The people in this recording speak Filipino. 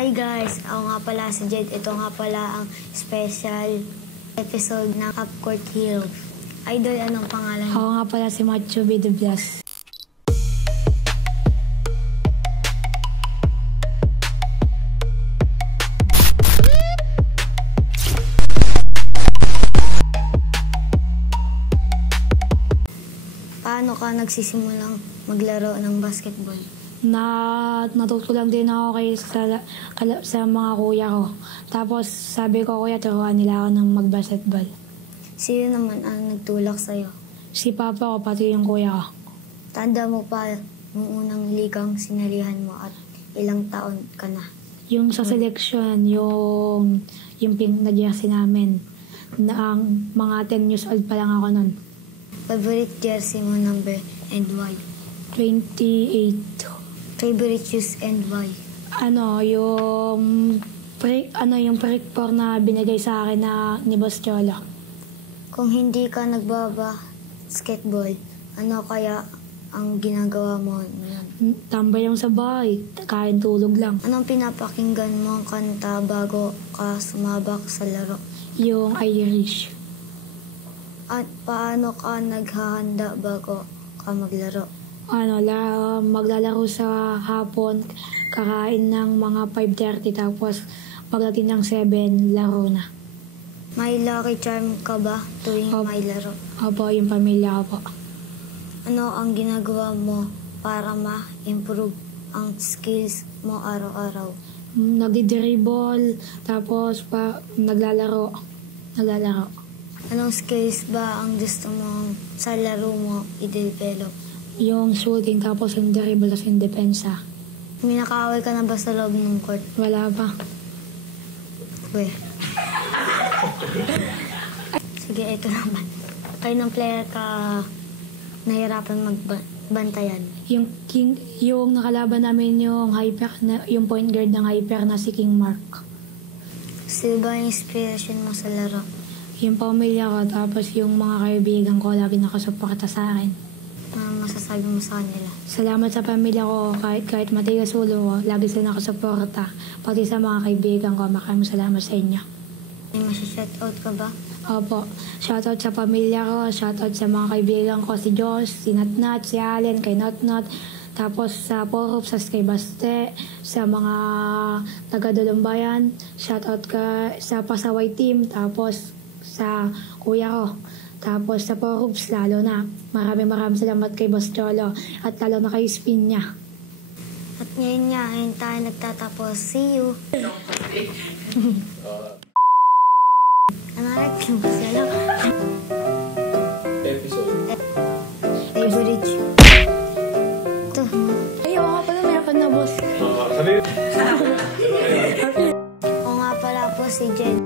Hi guys! Ako nga pala si Jed. Ito nga pala ang special episode ng Half Court Hero. Idol, anong pangalan mo? Ako nga pala si Matthew B. Dubias. Paano ka nagsisimulang maglaro ng basketball? Natuto lang din ako sa mga kuya ko. Tapos sabi ko, kuya, turuan nila ako ng mag-basketball. Sino naman ang nagtulak sa'yo? Si papa ko, pati yung kuya ko. Tanda mo pa nung unang ligang sinalihan mo at ilang taon ka na? Yung sa selection, yung pink na jersey namin, na ang mga 10 years old pa lang ako nun. Favorite jersey mo number and why? 28. Favorite shoes and why? Yung pre-4 na binigay sa akin ni Boss Cholo. Kung hindi ka nagbabasketball, ano kaya ang ginagawa mo ngayon? Tambay lang sa bahay, kain tulog lang. Anong pinapakinggan mo ang kanta bago ka sumabak sa laro? Yung Irish. At paano ka naghahanda bago ka maglaro? Maglalaro sa hapon, kakain ng mga 5:30, tapos pagdating ng 7, laro na. May lucky charm ka ba tuwing may laro? Opo, yung pamilya ko po. Ano ang ginagawa mo para ma-improve ang skills mo araw-araw? Nagdi-dribble, tapos naglalaro. Anong skills ba ang gusto mo sa laro mo i-develop? Yung shooting, tapos yung dribble, tapos yung depensa. May nakaaway ka na ba sa loob ng court? Wala pa. Uy. Sige, ito naman. Kayo ng player ka nahirapan magbantayan? Yung nakalaban namin yung yung point guard ng hyper na si King Mark. Sino ba yung inspiration mo sa laro? Yung pamilya ko, tapos yung mga kaibigan ko, lagi nakasuporta sa akin. Ano masasabi mo sa kanila? Salamat sa pamilya ko, kahit matigas ulo ko, lagi sila nakasuporta. Pati sa mga kaibigan ko, maraming salamat sa inyo. May masya-shoutout ka ba? Opo, shoutout sa pamilya ko, shoutout sa mga kaibigan ko, si Josh, si Natnat, si Allen, kay Natnat, tapos sa Porup, sa Sky Baste, sa mga taga-Dulumbayan, shoutout ka sa Pasaway Team, tapos sa kuya ko, tapos sa Porups, lalo na. Maraming salamat kay Boss Cholo, at lalo na kay Spin niya. At ngayon tayo nagtatapos. See you! Episode. Favorite shoe. Ito. Ay, oo nga pala, meron na, boss. Sabi. O nga pala po si Jed.